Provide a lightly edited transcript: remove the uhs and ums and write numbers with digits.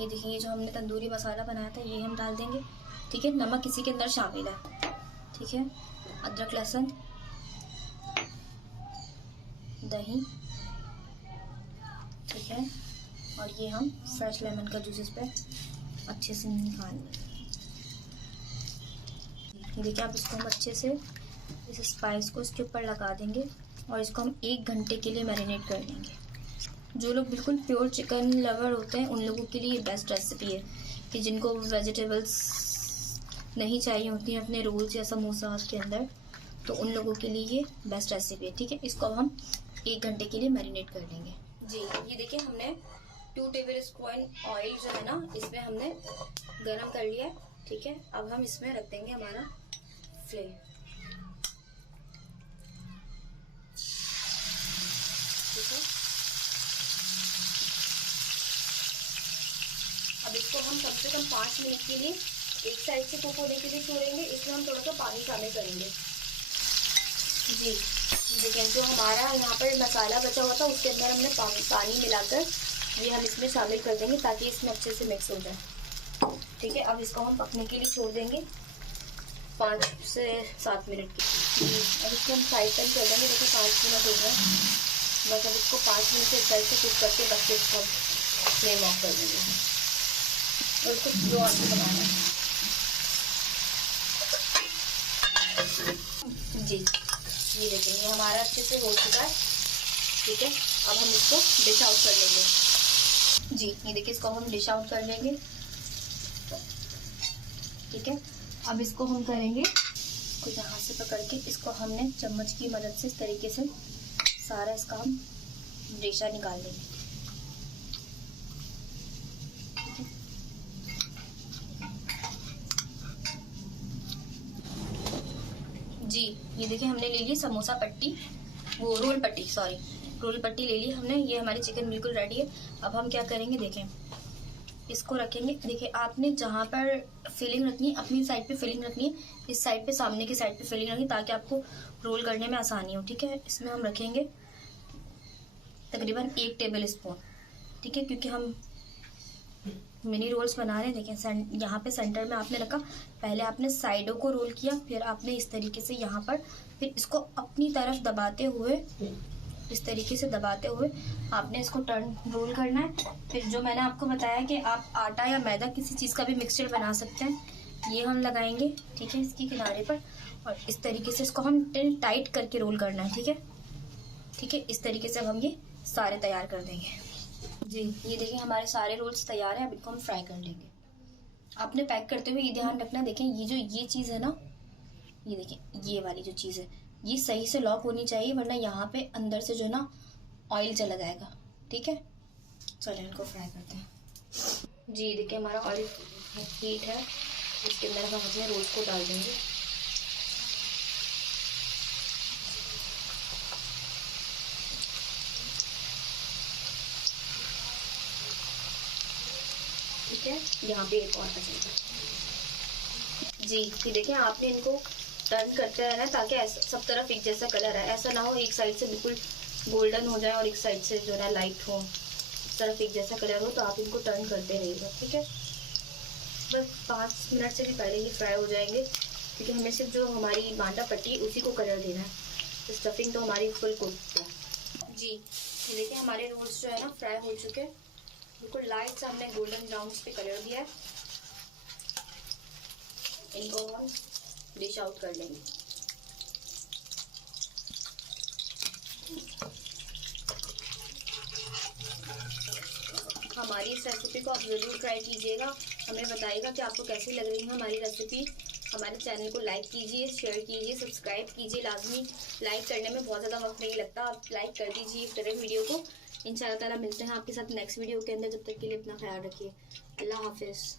ये देखिए, ये जो हमने तंदूरी मसाला बनाया था ये हम डाल देंगे। ठीक है, नमक इसी के अंदर शामिल है। ठीक है, अदरक लहसुन, दही, ठीक है, और ये हम फ्रेश लेमन का जूस इस पर अच्छे से निकाल लेंगे। ये देखिए, आप इसको हम अच्छे से इस स्पाइस को इसके ऊपर लगा देंगे और इसको हम 1 घंटे के लिए मैरिनेट कर देंगे। जो लोग बिल्कुल प्योर चिकन लवर होते हैं उन लोगों के लिए ये बेस्ट रेसिपी है, कि जिनको वेजिटेबल्स नहीं चाहिए होती हैं अपने रोल्स या समोसा के अंदर, तो उन लोगों के लिए ये बेस्ट रेसिपी है। ठीक है, इसको अब हम 1 घंटे के लिए मैरिनेट कर देंगे। जी, ये देखिए, हमने 2 टेबल स्पून ऑयल जो है ना इसमें हमने गरम कर लिया है। ठीक है, अब हम इसमें रख देंगे हमारा फ्लेम। ठीक है, अब इसको हम कम से कम 5 मिनट के लिए एक साइड से कुक होने के लिए छोड़ेंगे। इसमें हम थोड़ा सा पानी शामिल करेंगे। जी देखिए, जो हमारा यहाँ पर मसाला बचा हुआ था उसके अंदर हमने पानी मिलाकर ये हम इसमें शामिल कर देंगे ताकि इसमें अच्छे से मिक्स हो जाए। ठीक है, अब इसको हम पकने के लिए छोड़ देंगे 5 से 7 मिनट की। अब इसको हम साइड टर्न कर देंगे। देखिए 5 मिनट हो गए, बस अब इसको 5 मिनट से इस साइड से कुक करके बस इसको फ्लेम ऑफ कर देंगे और इसको स्लो आंच पे बनाना है। जी, ये देखिए, ये हमारा अच्छे से हो चुका है। ठीक है, अब हम इसको डिश आउट कर लेंगे। जी, ये देखिए, इसको हम डिश आउट कर लेंगे। ठीक है, अब इसको हम करेंगे कुछ यहाँ से पकड़ के इसको हमने चम्मच की मदद से इस तरीके से सारा इसका हम रेशा निकाल लेंगे। जी, ये देखिए, हमने ले ली समोसा पट्टी, वो रोल पट्टी, सॉरी रोल पट्टी ले ली हमने। ये हमारी चिकन बिल्कुल रेडी है। अब हम क्या करेंगे, देखें, इसको रखेंगे। देखिए, आपने जहाँ पर फिलिंग रखनी है अपनी साइड पे फिलिंग रखनी है, इस साइड पे सामने की साइड पे फिलिंग रखनी है ताकि आपको रोल करने में आसानी हो। ठीक है, इसमें हम रखेंगे तकरीबन 1 टेबल स्पून। ठीक है, क्योंकि हम मिनी रोल्स बना रहे हैं। देखें, यहाँ पे सेंटर में आपने रखा, पहले आपने साइडों को रोल किया, फिर आपने इस तरीके से यहाँ पर, फिर इसको अपनी तरफ दबाते हुए, इस तरीके से दबाते हुए आपने इसको टर्न रोल करना है। फिर जो मैंने आपको बताया कि आप आटा या मैदा किसी चीज़ का भी मिक्सचर बना सकते हैं, ये हम लगाएंगे। ठीक है, इसकी किनारे पर, और इस तरीके से इसको हम टाइट करके रोल करना है। ठीक है, ठीक है, इस तरीके से अब हम ये सारे तैयार कर देंगे। जी, ये देखिए, हमारे सारे रोल्स तैयार हैं। अब इनको हम फ्राई कर लेंगे। आपने पैक करते हुए ये ध्यान रखना, देखें, ये चीज़ है ना, ये देखें, ये वाली जो चीज़ है ये सही से लॉक होनी चाहिए, वरना यहाँ पे अंदर से जो है ना ऑयल चला जाएगा। ठीक है, चलिए इनको फ्राई करते हैं। जी देखिए, हमारा ऑयल हीट है, इसके अंदर हम अपने रोल्स को डाल देंगे। ठीक है, यहाँ पे एक और बचेगा। जी, ये देखिए, आपने इनको टर्न करते रहना है ताकि ऐसा सब तरफ एक जैसा कलर है। ऐसा ना हो एक साइड से बिल्कुल गोल्डन हो जाए और एक साइड से जो है लाइट हो, इस तरफ एक जैसा कलर हो, तो आप इनको टर्न करते रहिएगा। ठीक है, बस 5 मिनट से भी पहले ही फ्राई हो जाएंगे, क्योंकि हमें सिर्फ जो हमारी बांदा पट्टी उसी को कलर देना है, तो स्टफिंग तो हमारी फुल कुक है। जी, ये देखिए, हमारे रोल्स जो है ना फ्राई हो चुके हैं, बिल्कुल लाइट सा हमने गोल्डन ब्राउन पे कलर दिया है। इनको हम डिश आउट कर लेंगे। हमारी इस रेसिपी को आप ज़रूर ट्राई कीजिएगा, हमें बताइएगा कि आपको कैसी लग रही है हमारी रेसिपी। हमारे चैनल को लाइक कीजिए, शेयर कीजिए, सब्सक्राइब कीजिए। लाजमी लाइक करने में बहुत ज़्यादा वक्त नहीं लगता, आप लाइक कर दीजिए इस तरह वीडियो को। इंशाअल्लाह ताला मिलते हैं आपके साथ नेक्स्ट वीडियो के अंदर। जब तक के लिए अपना ख्याल रखिए। अल्लाह हाफिज़।